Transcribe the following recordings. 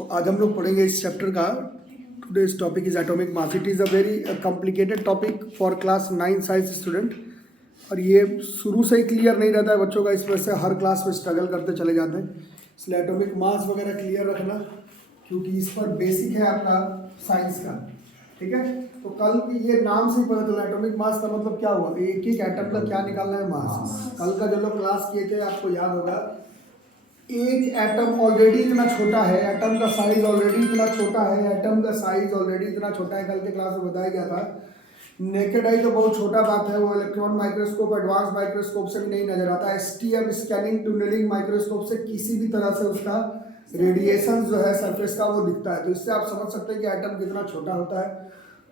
तो आज हम लोग पढ़ेंगे इस चैप्टर का। Today's topic is atomic mass. It is a very complicated topic for class 9 science student, और ये शुरू से ही क्लियर नहीं रहता है बच्चों का, इस वजह से हर क्लास में स्ट्रगल करते चले जाते हैं। इसलिए एटॉमिक मास वगैरह क्लियर रखना, क्योंकि इस पर बेसिक है आपका साइंस का। ठीक है, तो कल ये नाम से ही पता चला एटॉमिक मास का मतलब क्या हुआ, एक एक एटम का क्या निकालना है, मास। कल का जो लोग क्लास किए थे आपको याद होगा, एक एटम ऑलरेडी इतना छोटा है, एटम का साइज ऑलरेडी इतना छोटा है, एटम का साइज ऑलरेडी इतना छोटा है। कल के क्लास में बताया गया था। नेकेड आई तो बहुत छोटा बात है, वो इलेक्ट्रॉन माइक्रोस्कोप, एडवांस माइक्रोस्कोप से भी नहीं नजर आता। एसटीएम स्कैनिंग टनलिंग माइक्रोस्कोप से किसी भी तरह से उसका रेडिएशन जो है सरफेस का वो दिखता है। तो इससे आप समझ सकते हैं कि एटम कितना छोटा होता है।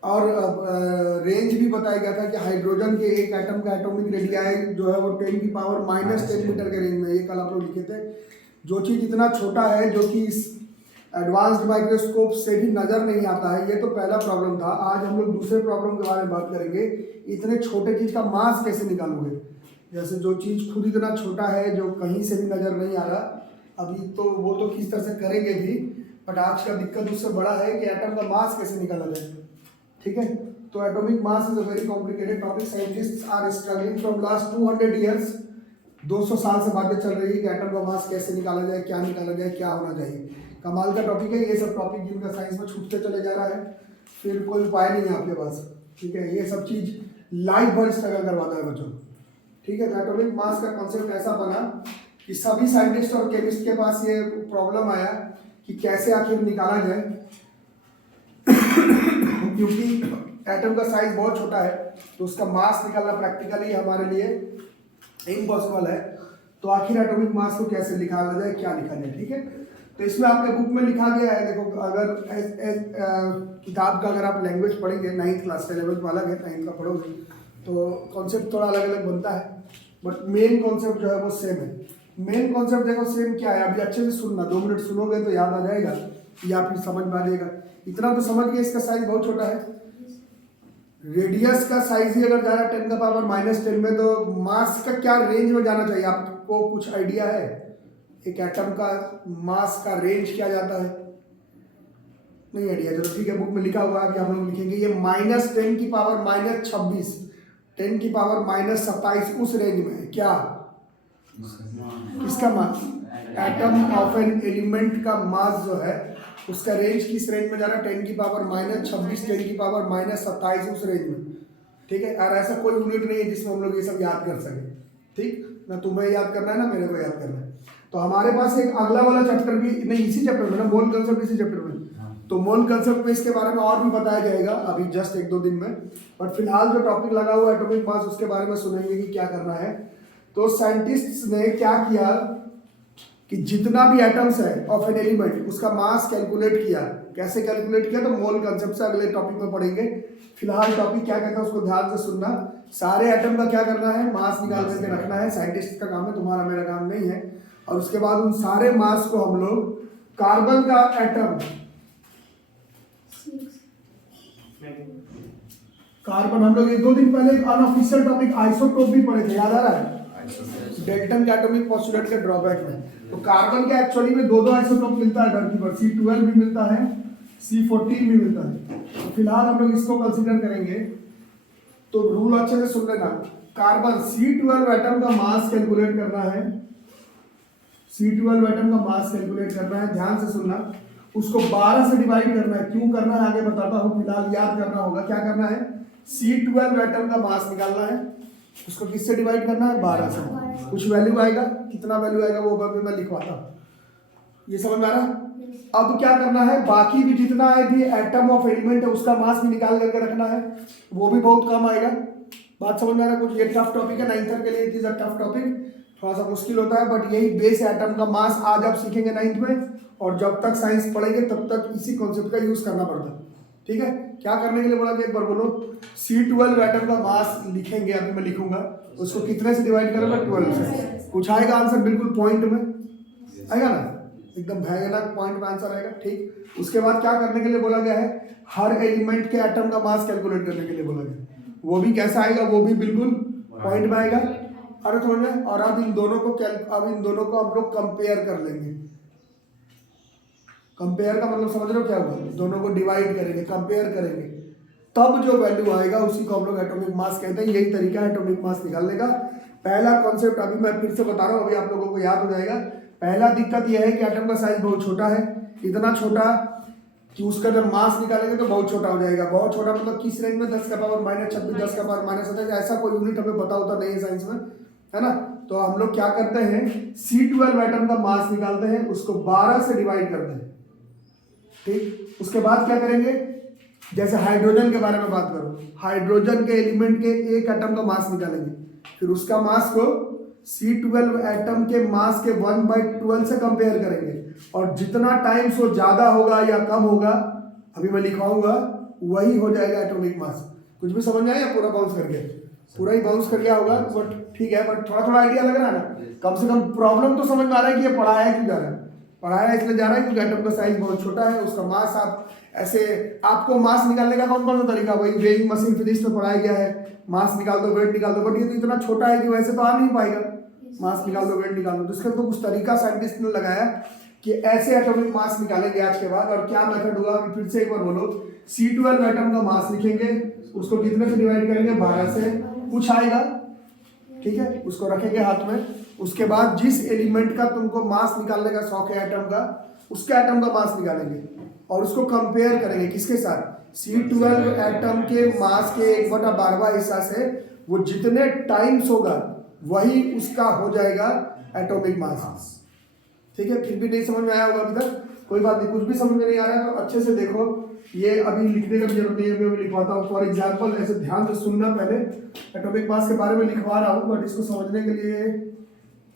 और रेंज भी बताया गया था कि हाइड्रोजन के एक एटम का एटॉमिक रेडियाई जो है वो 10 की पावर -10 मीटर के रेंज में, ये कल आप लोग लिखे थे। जो चीज़ इतना छोटा है, जो कि इस एडवांस्ड माइक्रोस्कोप से भी नज़र नहीं आता है, ये तो पहला प्रॉब्लम था। आज हम लोग दूसरे प्रॉब्लम के बारे में बात करेंगे, इतने छोटे चीज़ का मास कैसे निकालोगे। जैसे जो चीज़ खुद इतना छोटा है, जो कहीं से भी नज़र नहीं आ रहा, अभी तो वो तो किस तरह से करेंगे भी, बट आज का दिक्कत उससे बड़ा है कि एटम का मास कैसे निकाला जाए। ठीक है, तो atomic mass is a very complicated topic. Scientists are struggling from last 200 years. 200 साल से बातें चल रही है कि एटम का मास कैसे निकाला जाए, क्या निकाला जाए, क्या होना चाहिए। कमाल का टॉपिक है ये सब टॉपिक, जिनका साइंस में छूटते चले जा रहा है, फिर कोई उपाय नहीं है आपके पास। ठीक है, ये सब चीज़ लाइफ भर स्ट्रगल करवाता है बच्चों। ठीक है, तो एटॉमिक मास का कॉन्सेप्ट ऐसा बना कि सभी साइंटिस्ट और केमिस्ट के पास ये प्रॉब्लम आया कि कैसे आखिर निकाला जाए, क्योंकि एटम का साइज बहुत छोटा है, तो उसका मास निकालना प्रैक्टिकली हमारे लिए इम्पॉसिबल है। तो आखिर एटॉमिक मास को कैसे निकाला जाए, क्या लिखा जाए। ठीक है, तो इसमें आपके बुक में लिखा गया है, देखो अगर किताब का अगर आप लैंग्वेज पढ़ेंगे 9th क्लास का, 11th वाला है, 9th का पढ़ोगे तो कॉन्सेप्ट थोड़ा अलग अलग बनता है, बट मेन कॉन्सेप्ट जो है वो सेम है। मेन कॉन्सेप्ट देखो सेम क्या है, अभी अच्छे से सुनना, 2 मिनट सुनोगे तो याद आ जाएगा या फिर समझ में आ जाएगा। इतना तो समझ गए, इसका साइज बहुत छोटा है। रेडियस का साइज ही अगर जा रहा है 10 का पावर -10 में, तो मास का क्या रेंज में जाना चाहिए, आपको कुछ आइडिया है? एक एटम का मास का रेंज क्या जाता है? नहीं आइडिया, चलो ठीक है, बुक में लिखा हुआ है, अभी हम लोग लिखेंगे। ये -10 की पावर -26, 10 की पावर -27, उस रेंज में है। क्या किसका मास? एटम ऑफ एन एलिमेंट का मास जो है उसका रेंज किस रेंज में जा रहा है? 10 की पावर -26, 10 की पावर -27, उस रेंज में। ठीक है, और ऐसा कोई यूनिट नहीं है जिसमें हम लोग ये सब याद कर सके। ठीक, ना तुम्हें याद करना है ना मेरे को याद करना है। तो हमारे पास एक अगला वाला चैप्टर भी नहीं, इसी चैप्टर में ना, मोल कंसेप्ट इसी चैप्टर में। तो मोल कंसेप्ट में इसके बारे में और भी बताया जाएगा अभी जस्ट 1-2 दिन में, बट फिलहाल जो टॉपिक लगा हुआ है एटॉमिक मास, उसके बारे में सुनेंगे कि क्या करना है। तो साइंटिस्ट्स ने क्या किया कि जितना भी एटम्स है ऑफ एन एलिमेंट, उसका मास कैलकुलेट किया। कैसे कैलकुलेट किया? तो मोल कंसेप्ट से अगले टॉपिक में पढ़ेंगे। फिलहाल टॉपिक क्या कहता है उसको ध्यान से सुनना। सारे एटम का क्या करना है? मास निकाल करके रखना है। साइंटिस्ट का काम है, तुम्हारा मेरा काम नहीं है। और उसके बाद उन सारे मास को हम लोग कार्बन का एटम, कार्बन हम लोग 1-2 दिन पहले एक अनऑफिशियल टॉपिक आइसोटोप भी पढ़े थे, याद आ रहा है? डेल्टन के एटॉमिक पोस्टुलेट के ड्रॉबैक में। तो कार्बन के एक्चुअली में 2 आइसोटोप मिलता है धरती पर, C12 भी मिलता है, C14 भी मिलता है। तो फिलहाल हम लोग इसको कंसीडर करेंगे। तो रूल अच्छे से सुन लेना। कार्बन C12 एटम का मास कैलकुलेट करना है, C12 एटम का मास कैलकुलेट करना है, ध्यान से सुनना। उसको 12 से डिवाइड करना है। क्यों करना है आगे बताता हूँ, फिलहाल याद करना होगा क्या करना है। C12 एटम का मास निकालना है, उसको किससे डिवाइड करना है? 12 से। कुछ वैल्यू आएगा, कितना वैल्यू आएगा वो भी मैं लिखवाता हूँ। ये समझ में आ रहा? अब क्या करना है, बाकी भी जितना है भी एटम ऑफ एलिमेंट है उसका मास भी निकाल करके रखना है, वो भी बहुत कम आएगा। बात समझ में आ रहा है? कुछ ये टफ टॉपिक है, 9th के लिए it is a tough topic, थोड़ा सा मुश्किल होता है, बट यही बेस एटम का मास आज आप सीखेंगे 9th में, और जब तक साइंस पढ़ेंगे तब तक इसी कॉन्सेप्ट का यूज करना पड़ता है। ठीक है, क्या करने के लिए बोला, एक बार बोलो। C12 एटम का मास लिखेंगे, अभी मैं लिखूंगा, उसको कितने से डिवाइड करोगे? 12 से। कुछ आएगा आंसर बिल्कुल पॉइंट में आएगा ना, एकदम भयानक पॉइंट में आंसर आएगा। ठीक, उसके बाद क्या करने के लिए बोला गया है? हर एलिमेंट के एटम का मास कैलकुलेट करने के लिए बोला गया। वो भी कैसा आएगा? वो भी बिल्कुल पॉइंट में आएगा। अरे समझ में? और अब इन दोनों को हम लोग कंपेयर कर लेंगे। कंपेयर का मतलब समझ रहे हो क्या हुआ, दोनों को डिवाइड करेंगे, कंपेयर करेंगे, तब जो वैल्यू आएगा उसी को हम लोग एटॉमिक मास कहते हैं। यही तरीका है एटॉमिक मास निकालने का। पहला कॉन्सेप्ट अभी मैं फिर से बता रहा हूँ, अभी आप लोगों को याद हो जाएगा। पहला दिक्कत यह है कि एटम का साइज बहुत छोटा है, इतना छोटा कि उसका जब मास निकालेंगे तो बहुत छोटा हो जाएगा। बहुत छोटा मतलब किस रेंज में, 10 का पावर -26, 10 का पावर -27, ऐसा कोई यूनिट हमें पता होता नहीं है साइंस में, है ना। तो हम लोग क्या करते हैं, C12 एटम का मास निकालते हैं, उसको 12 से डिवाइड करते हैं, ठीक। उसके बाद क्या करेंगे, जैसे हाइड्रोजन के बारे में बात करो, हाइड्रोजन के एलिमेंट के एक एटम का मास निकालेंगे, फिर उसका मास को C12 एटम के मास के 1/12 से कंपेयर करेंगे, और जितना टाइम्स वो ज्यादा होगा या कम होगा, अभी मैं लिखवाऊंगा, वही हो जाएगा एटॉमिक मास। कुछ भी समझ में आया, पूरा बाउंस कर गया, पूरा ही बाउंस कर गया होगा, बट ठीक है, बट थोड़ा थोड़ा आइडिया लग रहा है ना, कम से कम प्रॉब्लम तो समझ में आ रहा है कि ये पढ़ाया क्यों जा रहा है। पढ़ाया इसलिए जा रहा है क्योंकि एटम का साइज बहुत छोटा है, उसका मास आप ऐसे, आपको मास निकालने का कौन कौन सा तरीका, वही वेइंग मशीन फिजिक्स में पढ़ाया गया है, मास निकाल दो वेट निकाल दो, बट ये तो इतना छोटा है कि वैसे तो आ नहीं पाएगा, मास निकाल दो वेट निकाल दो। तो इसका तो कुछ तरीका साइंटिस्ट ने लगाया कि ऐसे एटॉमिक मास निकालेंगे आज के बाद। और क्या मेथड होगा, फिर से एक बार बोलो, C12 एटम का मास लिखेंगे, उसको कितने से डिवाइड करेंगे, 12 से, कुछ आएगा, ठीक है, उसको रखेंगे हाथ में। उसके बाद जिस एलिमेंट का तुमको मास निकालने का शौक है एटम का, उसका एटम का मास निकालेंगे और उसको कंपेयर करेंगे किसके साथ, C12 एटम के मास के 1/12वां हिस्सा से वो जितने टाइम्स होगा वही उसका हो जाएगा एटॉमिक मास, ठीक है। फिर भी नहीं समझ में आया होगा अभी तक, कोई बात नहीं, कुछ भी समझ में नहीं आ रहा है तो अच्छे से देखो, ये अभी लिखने का जरूरत नहीं है, मैं लिखवाता हूँ। फॉर एग्जाम्पल ऐसे ध्यान से सुनना, पहले एटॉमिक मास के बारे में लिखवा रहा हूँ, बट इसको समझने के लिए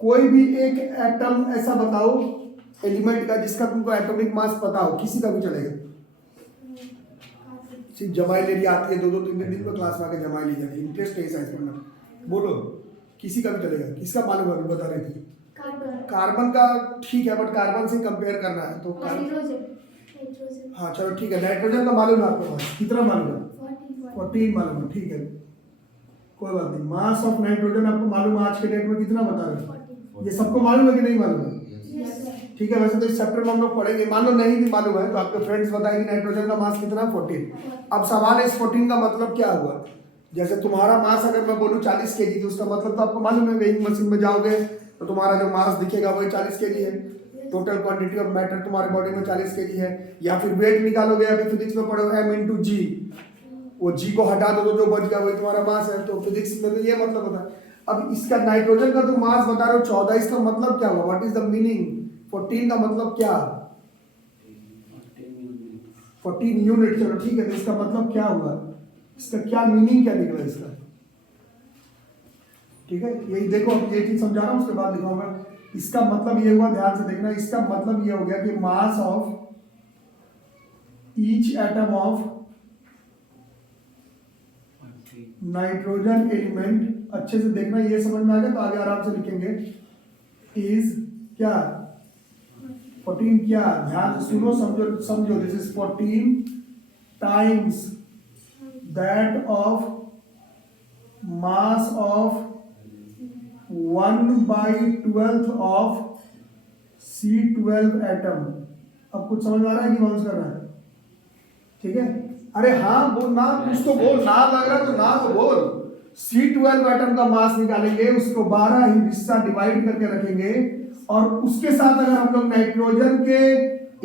कोई भी एक एटम ऐसा बताओ एलिमेंट का जिसका तुमको एटॉमिक मास पता हो, किसी का भी चलेगा। सिर्फ जमाई लेनी आती है, 2-2 3 दिन में क्लास में आके जमाई ली जाती है, इंटरेस्ट है साइंस पढ़ना, बोलो किसी का भी चलेगा। किसका मालूम है, अभी बता रही थी, कार्बन का, ठीक है, बट कार्बन से कंपेयर करना है तो हाँ चलो ठीक है, नाइट्रोजन का मालूम है आपके पास, कितना मालूम है, 14 मालूम है, ठीक है, कोई बात नहीं। मास ऑफ नाइट्रोजन आपको मालूम है आज के डेट में कितना बता रहे हैं, ये सबको मालूम है कि नहीं मालूम है, ठीक है। वैसे तो इस चैप्टर में हम लोग पढ़ेंगे, मान लो नहीं भी मालूम है तो आपके फ्रेंड्स बताएंगे नाइट्रोजन का मास कितना, 14। अब सवाल है इस 14 का मतलब क्या हुआ। जैसे तुम्हारा मास अगर मैं बोलूँ 40 kg, तो उसका मतलब तो आपको मालूम है, वेइंग मशीन में जाओगे तो तुम्हारा जो मास दिखेगा वही 40 kg है, टोटल क्वांटिटी ऑफ मैटर तुम्हारे बॉडी में 40 kg है। या फिर वेट निकालोगे, अभी फिजिक्स में पढ़ो m×g, वो g को हटा दो तो जो बच गया वही तुम्हारा मास है, तो फिजिक्स में तो ये मतलब होता है। अब इसका नाइट्रोजन का तो मास बता रहे हो 14, इसका मतलब क्या हुआ, व्हाट इज द मीनिंग, 14 का मतलब क्या, 14 यूनिट, चलो ठीक है, तो इसका मतलब क्या हुआ, इसका क्या मीनिंग, क्या निकला इसका, ठीक है। यही देखो, अब ये चीज समझा रहा हूं, उसके बाद लिखाऊंगा। इसका मतलब ये हुआ, ध्यान से देखना, इसका मतलब ये हो गया कि mass of each atom of nitrogen element, अच्छे से देखना, ये समझ में आ गया तो आगे आराम से लिखेंगे, इज क्या, 14 क्या, ध्यान से सुनो, समझो समझो, this is 14 times that of mass of 1/12 of C12 atom. अब कुछ समझ में आ रहा है कि बाउंस कर रहा है, ठीक है। अरे हाँ बोल ना, कुछ तो बोल, ना लग रहा तो ना तो बोल। C12 एटम का मास निकालेंगे, उसको 12 ही हिस्सा डिवाइड करके रखेंगे, और उसके साथ अगर हम लोग नाइट्रोजन के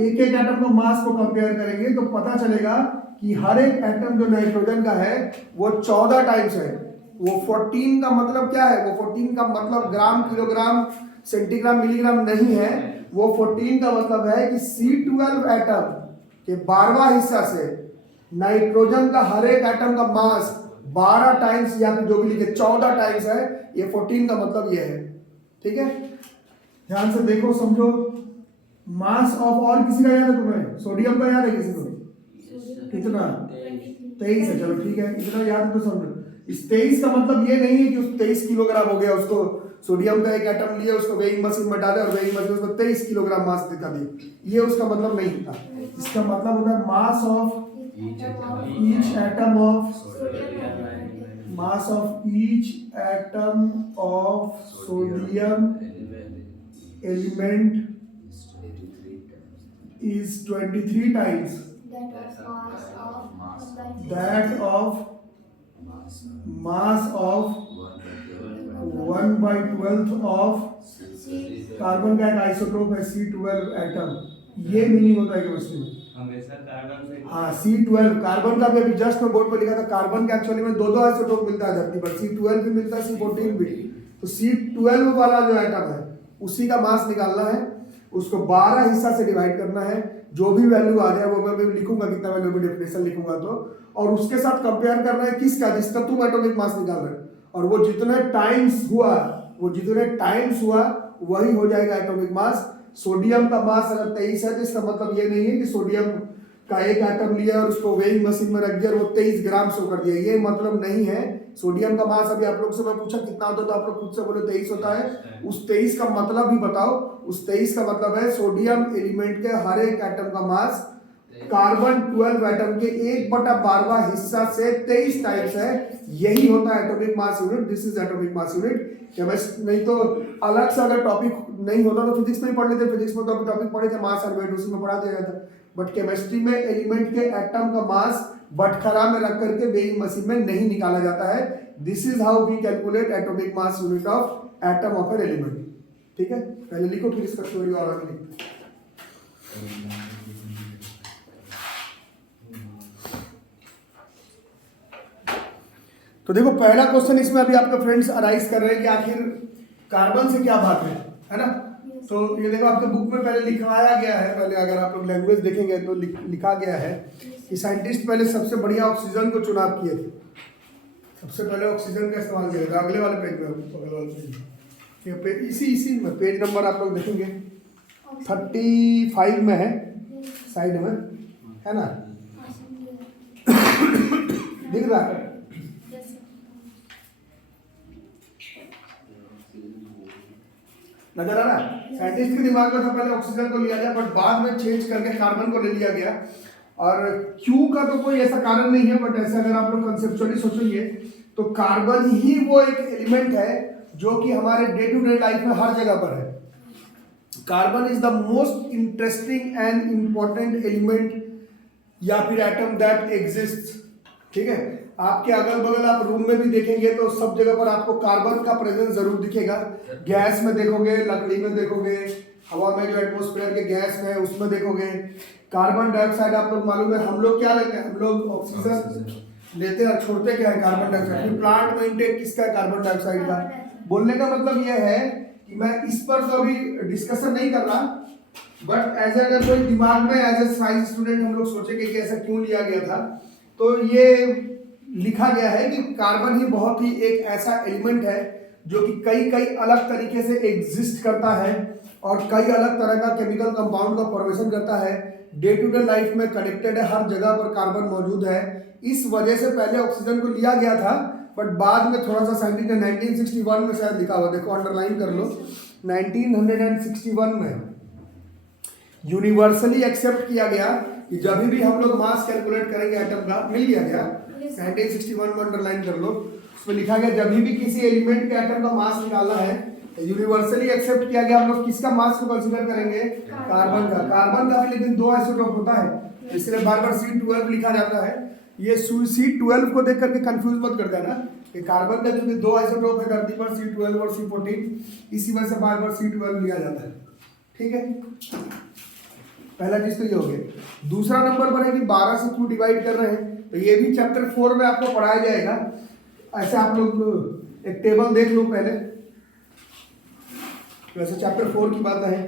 एक एक एटम को मास को कंपेयर करेंगे तो पता चलेगा कि हर एक एटम जो नाइट्रोजन का है वो 14 टाइम्स है। वो 14 का मतलब क्या है, वो 14 का मतलब ग्राम, किलोग्राम, सेंटीग्राम, मिलीग्राम नहीं है, वो 14 का मतलब है कि C12 एटम के 12वां हिस्सा से नाइट्रोजन का हर एक एटम का मास 12 टाइम्स, या फिर जो भी लिखे 14 टाइम्स है, ये 14 का मतलब ये है, ठीक है। ध्यान से देखो, समझो, मास ऑफ, और किसी का याद है तुम्हें, सोडियम का याद है किसी को, कितना, 23 है, चलो ठीक है, इतना याद है तो समझो। इस 23 का मतलब ये नहीं है कि उस 23 किलोग्राम हो गया, उसको सोडियम का एक एटम लिया, उसको वेइंग मशीन में डाले और वेइंग मशीन उसको 23 किलोग्राम मास दिखा दी, ये उसका मतलब नहीं होता। इसका मतलब होता है mass of each atom of, mass of each atom of sodium element is 23 times that of mass of 1/12 of carbon का एक आइसोटोप है C12 एटम। ये मीनिंग होता है केमिस्ट्री में हमेशा कार्बन से। हाँ C12 कार्बन का भी अभी जस्ट मैं बोर्ड पर लिखा था, कार्बन का एक्चुअली में दो आइसोटोप मिलता है धरती पर, C12 भी मिलता है, C14 भी। तो C12 वाला जो एटम है उसी का मास निकालना है, उसको 12 हिस्सा से डिवाइड करना है, जो भी वैल्यू आ जाए वो मैं भी लिखूंगा, कितना वैल्यू भी डेफिनेशन लिखूंगा तो, और उसके साथ कंपेयर करना है किसका, जिसका तुम एटॉमिक मास निकाल रहे हो, और वो जितने टाइम्स हुआ वही हो जाएगा एटॉमिक मास। सोडियम का मास अगर 23 है तो इसका मतलब ये नहीं है कि सोडियम का एक एटम लिया और उसको वेइंग मशीन में रख दिया और वो 23 ग्राम शो कर दिया, ये मतलब नहीं है। सोडियम का मास अभी आप लोग से मैं पूछा कितना होता है तो आप लोग खुद से बोले 23 होता है। उस 23 का मतलब भी बताओ। उस 23 का मतलब है सोडियम एलिमेंट के हर एक एटम का मास कार्बन 12 एटम के 1/12वां हिस्सा से 23 टाइम्स है, यही होता है atomic mass unit. This is atomic mass unit. Chemistry नहीं तो अलग से अगर टॉपिक नहीं होता तो फिजिक्स में ही पढ़ लेते, फिजिक्स में तो अभी टॉपिक पढ़े थे मास और वेट, उसी में पढ़ा दिया जाता, बट केमिस्ट्री में एलिमेंट के एटम का मास बटखरा में रख करके वेइंग मशीन में नहीं निकाला जाता है। This is how we calculate atomic mass unit of atom of an element. ठीक है, पहले लिखो फिर इसका थ्योरी और आगे लिखो। तो देखो पहला क्वेश्चन इसमें अभी आपके फ्रेंड्स अराइज कर रहे हैं कि आखिर कार्बन से क्या बात है ना। तो ये देखो आपके बुक में पहले लिखाया गया है, पहले अगर आप लोग लैंग्वेज देखेंगे तो लिखा गया है कि साइंटिस्ट पहले सबसे बढ़िया ऑक्सीजन को चुनाव किए थे, सबसे पहले ऑक्सीजन का इस्तेमाल किया था। अगले वाले पेज में, अगले वाले पेज इसी में पेज नंबर आप लोग देखेंगे 35 में है, साइड में है ना, दिख रहा है। नजर आ रहा है। साइंटिस्ट के दिमाग में था पहले ऑक्सीजन को लिया गया, बट बाद में चेंज करके कार्बन को ले लिया गया। और क्यों का तो कोई ऐसा कारण नहीं है, बट ऐसा अगर आप लोग कंसेप्चुअली सोचेंगे तो कार्बन ही वो एक एलिमेंट है जो कि हमारे डे टू डे लाइफ में हर जगह पर है। Carbon is the most interesting and important element या फिर एटम दैट एग्जिस्ट। ठीक है, आपके अगल बगल आप रूम में भी देखेंगे तो सब जगह पर आपको कार्बन का प्रेजेंस जरूर दिखेगा। गैस में देखोगे, लकड़ी में देखोगे, हवा में जो एटमॉस्फेयर के गैस में है उसमें देखोगे। कार्बन डाइऑक्साइड आप लोग मालूम है, हम लोग क्या लेते हैं, हम लोग ऑक्सीजन लेते हैं और छोड़ते क्या है, कार्बन डाइऑक्साइड। प्लांट में इंटेक किसका है, कार्बन डाइऑक्साइड का। बोलने का मतलब यह है कि मैं इस पर तो अभी डिस्कशन नहीं कर रहा, बट एज अगर कोई दिमाग में एज ए साइंस स्टूडेंट हम लोग सोचेंगे कि ऐसा क्यों लिया गया था, तो ये लिखा गया है कि कार्बन ही बहुत ही एक ऐसा एलिमेंट है जो कि कई अलग तरीके से एग्जिस्ट करता है और कई अलग तरह का केमिकल कंपाउंड का फॉर्मेशन करता है। डे टू डे लाइफ में कनेक्टेड है, हर जगह पर कार्बन मौजूद है। इस वजह से पहले ऑक्सीजन को लिया गया था, बट बाद में थोड़ा सा साइंटिस्ट ने 1961 में शायद लिखा हुआ, देखो अंडरलाइन कर लो, 1961 में यूनिवर्सली एक्सेप्ट किया गया कि जब भी हम लोग मास कैलकुलेट करेंगे एटम का, मिल गया 1961 में अंडरलाइन कर लो, उसमें लिखा गया जब भी किसी एलिमेंट के एटम का मास निकालना है यूनिवर्सली एक्सेप्ट किया गया, हम लोग किसका मास को कंसीडर करेंगे, कार्बन का। कार्बन का भी लेकिन दो आइसोटोप होता है, इसलिए बार बार C12 लिखा जाता है। ये C12 को देख करके कंफ्यूज मत कर देना कि कार्बन का जो दो आइसोटोप है धरती पर, C12 और C14, इसी वजह से बार बार C12 लिया जाता है। ठीक है, पहला चीज तो ये हो गया। दूसरा नंबर पर है कि 12 से क्यों डिवाइड कर रहे हैं, तो ये भी चैप्टर 4 में आपको पढ़ाया जाएगा। ऐसे आप लोग एक टेबल देख लो पहले, वैसे चैप्टर 4 की बात है।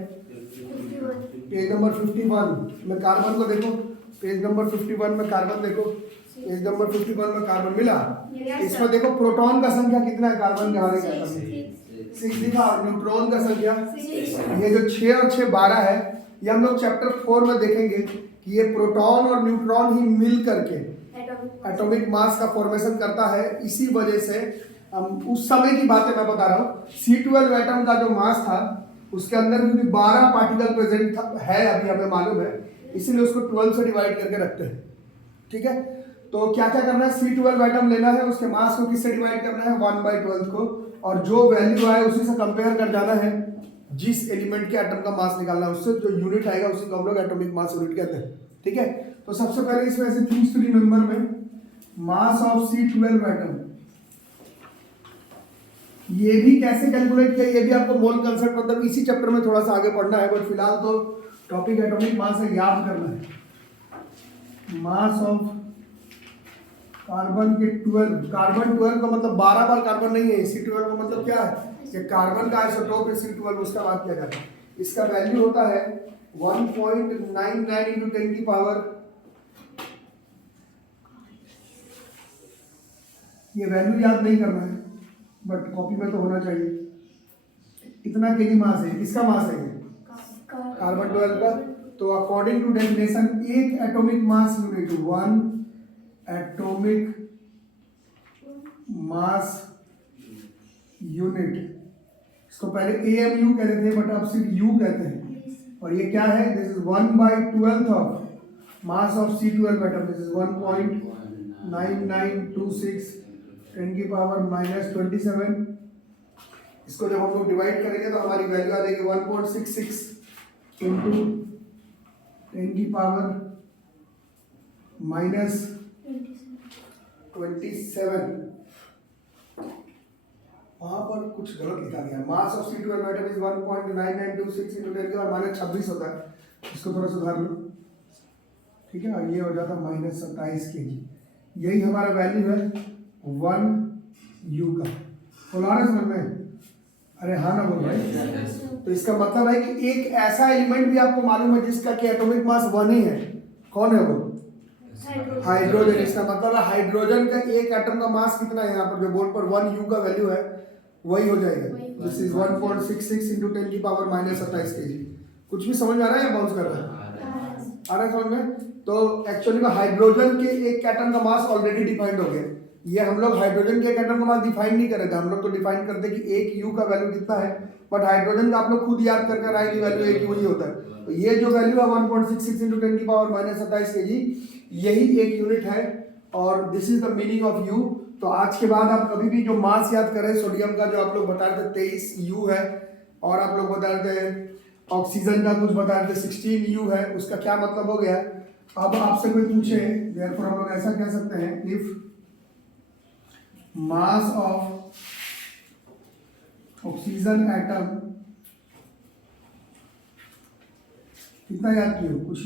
पेज नंबर 51 में कार्बन को देखो, पेज नंबर 51 में कार्बन देखो, पेज नंबर 51 में कार्बन मिला। इसमें देखो प्रोटॉन का संख्या कितना है कार्बन का, हर एक एटम में 6 लिखा, और न्यूट्रॉन का संख्या ये जो 6 और 6 12 है, ये हम लोग चैप्टर 4 में देखेंगे कि ये प्रोटॉन और न्यूट्रॉन ही मिल करके एटॉमिक मास का फॉर्मेशन करता है। इसी वजह से उस समय की बातें मैं बता रहा हूँ, C12 एटम का जो मास था उसके अंदर भी 12 पार्टिकल प्रेजेंट है, अभी हमें मालूम है, इसीलिए उसको 12 से डिवाइड करके रखते हैं। ठीक है, तो क्या क्या करना है, C12 एटम लेना है, उसके मास को किससे डिवाइड करना है, 1/12 को, और जो वैल्यू आए उसी से कंपेयर कर जाना है जिस एलिमेंट के एटम का मास निकालना है उससे जो यूनिट आएगा उसी को हम लोग एटॉमिक मास यूनिट कहते हैं। ठीक है, तो सबसे पहले इसमें ऐसे थिंग्स टू रिमेंबर में मास ऑफ C12 एटम, ये भी कैसे कैलकुलेट किया ये भी आपको मोल कंसेप्ट मतलब इसी चैप्टर में थोड़ा सा आगे पढ़ना है, बट फिलहाल तो टॉपिक एटॉमिक मास है, याद करना है। मास ऑफ कार्बन के 12, कार्बन 12 का मतलब 12 बार कार्बन नहीं है, C12 का मतलब क्या है कि कार्बन का आइसोटोप है C12, उसका बात किया जाता है। इसका वैल्यू होता है 1.99 इंटू 10 की पावर, ये वैल्यू याद नहीं करना है बट कॉपी में तो होना चाहिए। इतना केजी मास है, किसका मास है ये? कार्बन 12 का। तो अकॉर्डिंग टू डेफिनेशन एक atomic mass unit, 1 atomic mass unit, इसको पहले AMU कहते थे बट अब सिर्फ U कहते हैं। और ये क्या है? This is 1/12 of mass of C12 atom, this is 1.9926 10 की पावर -27। इसको जब हम लोग डिवाइड करेंगे तो हमारी वैल्यू आ जाएगी 1.66 इंटू 10 की पावर -27। वहां पर कुछ गलत लिखा गया, mass of C12 atom is 1.9926 into 10 की पावर -26 होता है, इसको थोड़ा सुधार लो। ठीक है, और ये हो जाता -27 kg। यही हमारा वैल्यू है 1 U का। बोला ना समझ में? अरे हाँ ना बोल भाई। तो इसका मतलब है कि एक ऐसा एलिमेंट भी आपको मालूम है जिसका कि एटॉमिक मास 1 ही है। कौन है वो? हाइड्रोजन। इसका मतलब है हाइड्रोजन का एक एटम का मास कितना है? यहाँ पर जो बोर्ड पर 1 U का वैल्यू है वही हो जाएगा, दिस इज 1.66 इंटू 10 की पावर -27 kg। कुछ भी समझ में आ रहा है या बाउंस कर रहा है? आ रहा है समझ में? तो एक्चुअली में हाइड्रोजन के एक एटम का मास ऑलरेडी डिफाइंड हो गया। ये हम लोग हाइड्रोजन के एक एटम का मास डिफाइन नहीं कर रहे थे, हम लोग तो डिफाइन करते कि एक U का वैल्यू कितना है, बट हाइड्रोजन का आप लोग खुद याद कर आए कि वैल्यू एक U ही होता है। तो ये जो वैल्यू है 1.66 इंटू 10 की पावर -27 kg, यही एक यूनिट है और this is the meaning of U। तो आज के बाद आप कभी भी जो मास याद करें सोडियम का, जो आप लोग बता रहे थे 23 U है, और आप लोग बता रहे थे ऑक्सीजन का कुछ बता रहे थे 16 U है, उसका क्या मतलब हो गया? अब आपसे कोई पूछे देयरफॉर हम लोग ऐसा कह सकते हैं, if mass of oxygen atom कितना याद किए हो? कुछ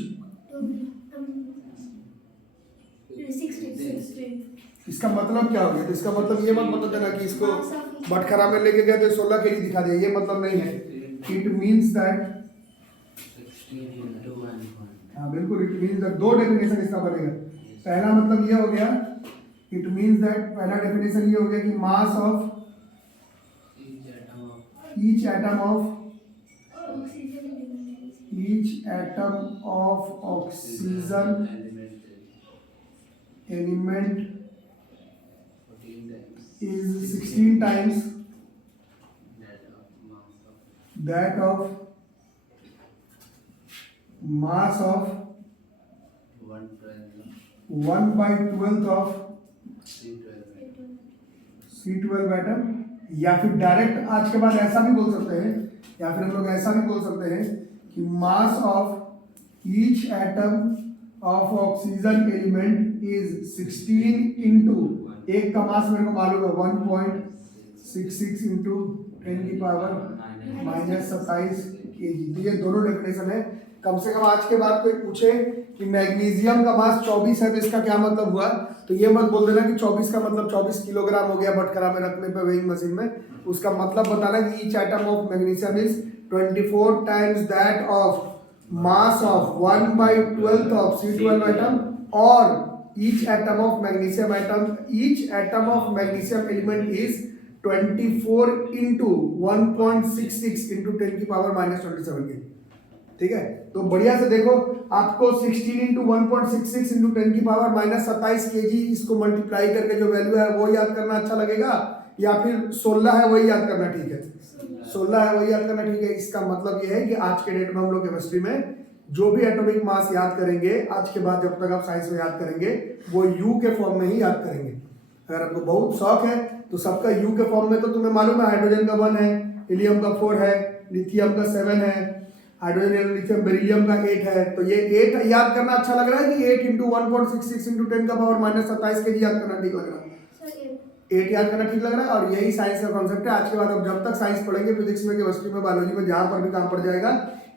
16। इसका मतलब क्या हो गया? तो इसका मतलब ये मत बता देना कि इसको बटखरा में लेके गए थे 16 kg दिखा दिया, ये मतलब नहीं है। इट मीन्स दैट, हाँ बिल्कुल, इट मीन्स दैट दो डेफिनेशन इसका बनेगा। पहला मतलब ये हो गया, इट मीन्स दैट पहला डेफिनेशन ये हो गया कि mass of each atom of oxygen element is 16 times that of mass of 1/12 of C12 atom. या फिर डायरेक्ट आज के बाद ऐसा भी बोल सकते हैं, या फिर हम लोग ऐसा भी बोल सकते हैं कि mass of each atom of oxygen element is 16 into, एक का मास मेरे को मालूम है 1.66 इंटू 10 की पावर -27 kg। तो ये दोनों डेफिनेशन है। कम से कम आज के बाद कोई पूछे कि मैग्नीशियम का मास 24 है तो इसका क्या मतलब हुआ, तो ये मत बोल देना कि 24 का मतलब 24 किलोग्राम हो गया बटखरा में रखने पे वेइंग मशीन में। उसका मतलब बताना कि each atom of magnesium is 24 times that of mass of 1/12 of C12 atom, और each atom of magnesium element is 24 into 1.66 into 10 की पावर -27 के। ठीक है, तो बढ़िया से देखो, आपको 16 into 1.66 into 10 की पावर -27 kg इसको मल्टीप्लाई करके जो वैल्यू है वो याद करना अच्छा लगेगा, या फिर 16 है वही याद करना ठीक है? 16 है वही याद करना ठीक है। इसका मतलब ये है कि आज के डेट में हम लोग केमिस्ट्री में जो भी एटॉमिक मास याद करेंगे आज के बाद, जब तक आप साइंस में याद करेंगे, वो U के फॉर्म में ही याद करेंगे। अगर आपको बहुत शौक है तो सबका U के फॉर्म में, तो तुम्हें मालूम है हाइड्रोजन का 1 है, हीलियम का 4 है, लिथियम का 7 है, हाइड्रोजन लिथियम बेरिलियम का 8 है। तो ये 8 याद करना अच्छा लग रहा है कि 8 इंटू 1.66 इंटू 10 का पावर माइनस 27 के जी याद करना ठीक लग रहा है? 8 याद करना ठीक लग रहा है। और यही साइंस का कॉन्सेप्ट है। आज के बाद अब जब तक साइंस पढ़ेंगे, फिजिक्स में, केमिस्ट्री में, बायोलॉजी में, जहां पर भी काम पड़ जाएगा,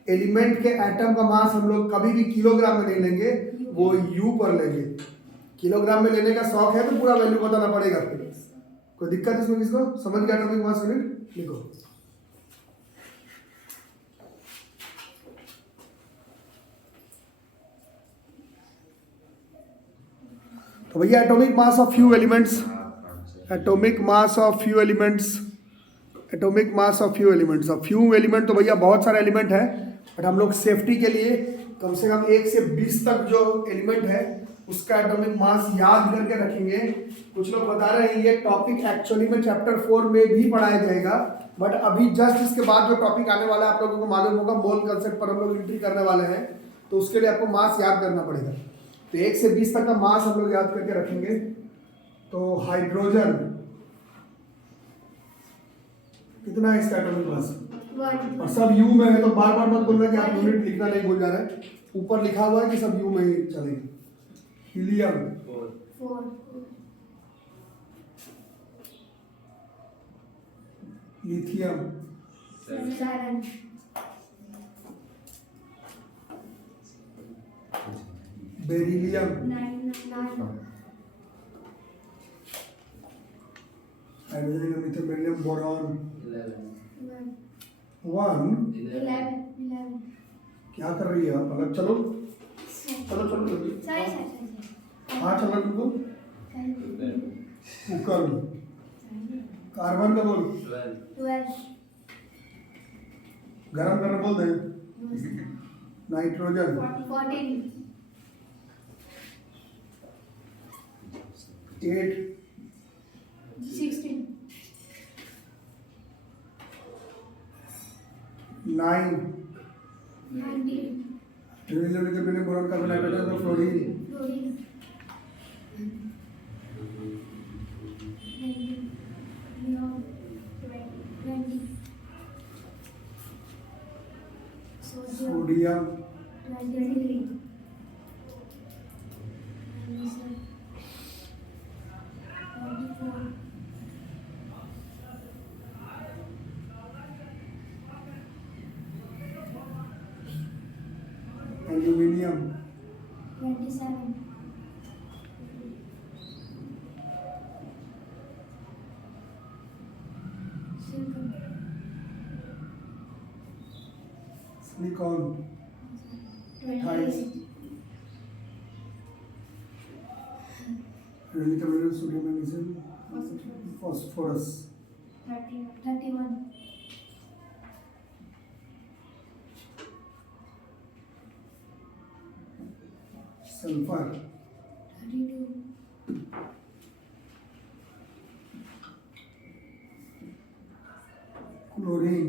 एलिमेंट के एटम का मास हम लोग कभी भी किलोग्राम में नहीं लेंगे, वो यू पर लेंगे। किलोग्राम में लेने का शौक है तो पूरा वैल्यू बताना पड़ेगा। कोई दिक्कत इसमें किसको? समझ गया एटॉमिक मास यूनिट? लिखो। तो भैया atomic mass of few elements, atomic mass of few elements, atomic mass of few elements. Of few element तो भैया बहुत सारे एलिमेंट है, बट हम लोग सेफ्टी के लिए कम से कम 1 से 20 तक जो एलिमेंट है उसका एटॉमिक मास याद करके रखेंगे। कुछ लोग बता रहे हैं ये टॉपिक एक्चुअली में चैप्टर 4 में भी पढ़ाया जाएगा, बट अभी जस्ट इसके बाद जो टॉपिक आने वाला है आप लोगों को मालूम होगा, मोल कंसेप्ट पर हम लोग एंट्री करने वाले हैं। तो उसके लिए आपको मास याद करना पड़ेगा। तो 1 से 20 तक का मास हम लोग याद करके रखेंगे। तो हाइड्रोजन कितना है इसका एटॉमिक मास? और सब यू में है, तो बार बार मत बोलना कि आप यूनिट लिखना नहीं भूल जा रहे हैं। ऊपर लिखा हुआ है कि सब यू में ही चलेगी। Helium 4, lithium 7, beryllium 9, hydrogen lithium beryllium boron 11 क्या कर रही है आप? अलग चलो चलो चलो जल्दी। हाँ चलो बिल्कुल। कुकर कार्बन का बोल 12 गरम गरम बोल दे। नाइट्रोजन 14 8 16 9 19 ट्रिलियन के बिना बोरॉन कार्बन नाइट्रोजन और fluorine 20 sodium 23 aluminium 27 silicon 28 radical sodium magnesium phosphorus 31 sulphur 32 chlorine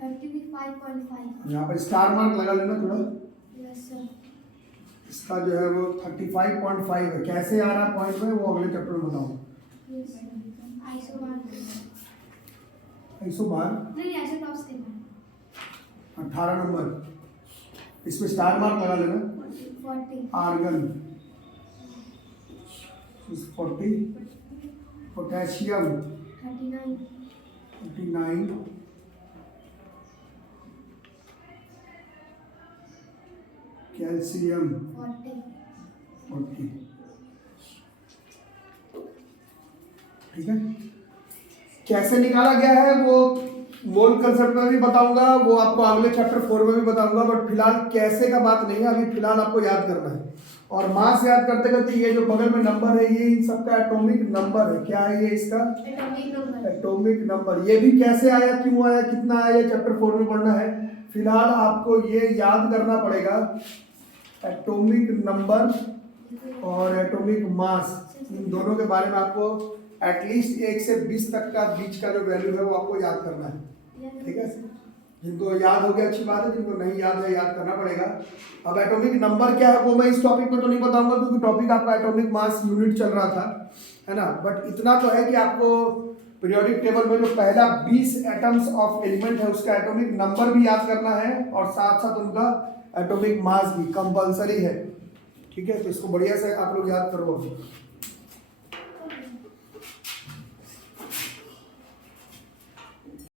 35.5 यहाँ पर स्टार मार्क लगा लेना थोड़ा। Yes sir. इसका जो है वो 35.5 है। कैसे आ रहा है पॉइंट में वो अगले चैप्टर में बताऊँ। Yes sir. आइसोबार नहीं आइसोटॉप्स के 18 नंबर। इसमें स्टार मार्क लगा लेना। 40 आर्गन 40 पोटेशियम 39 कैल्शियम 40 ठीक है। कैसे निकाला गया है वो मोल कंसेप्ट में भी बताऊंगा, वो आपको अगले चैप्टर 4 में भी बताऊंगा, बट फिलहाल कैसे का बात नहीं है, अभी फिलहाल आपको याद करना है। और मास याद करते करते ये जो बगल में नंबर है ये इन सबका एटॉमिक नंबर है। क्या है ये इसका? Atomic number. ये भी कैसे आया, क्यों आया, कितना आया, ये चैप्टर 4 में पढ़ना है। फिलहाल आपको ये याद करना पड़ेगा एटॉमिक नंबर और एटॉमिक मास, इन दोनों के बारे में आपको एटलीस्ट 1 से 20 तक का बीच का जो वैल्यू है वो आपको याद करना है। ठीक है, जिनको याद हो गया अच्छी बात है, जिनको नहीं याद है याद करना पड़ेगा। अब एटॉमिक नंबर क्या है वो मैं इस टॉपिक में तो नहीं बताऊंगा, क्योंकि टॉपिक आपका एटॉमिक मास यूनिट चल रहा था, है ना। बट इतना तो है कि आपको पीरियोडिक टेबल में जो पहला 20 एटम्स ऑफ एलिमेंट है उसका एटॉमिक नंबर भी याद करना है और साथ साथ उनका एटॉमिक मास भी कंपलसरी है। ठीक है, तो इसको बढ़िया से आप लोग याद करो।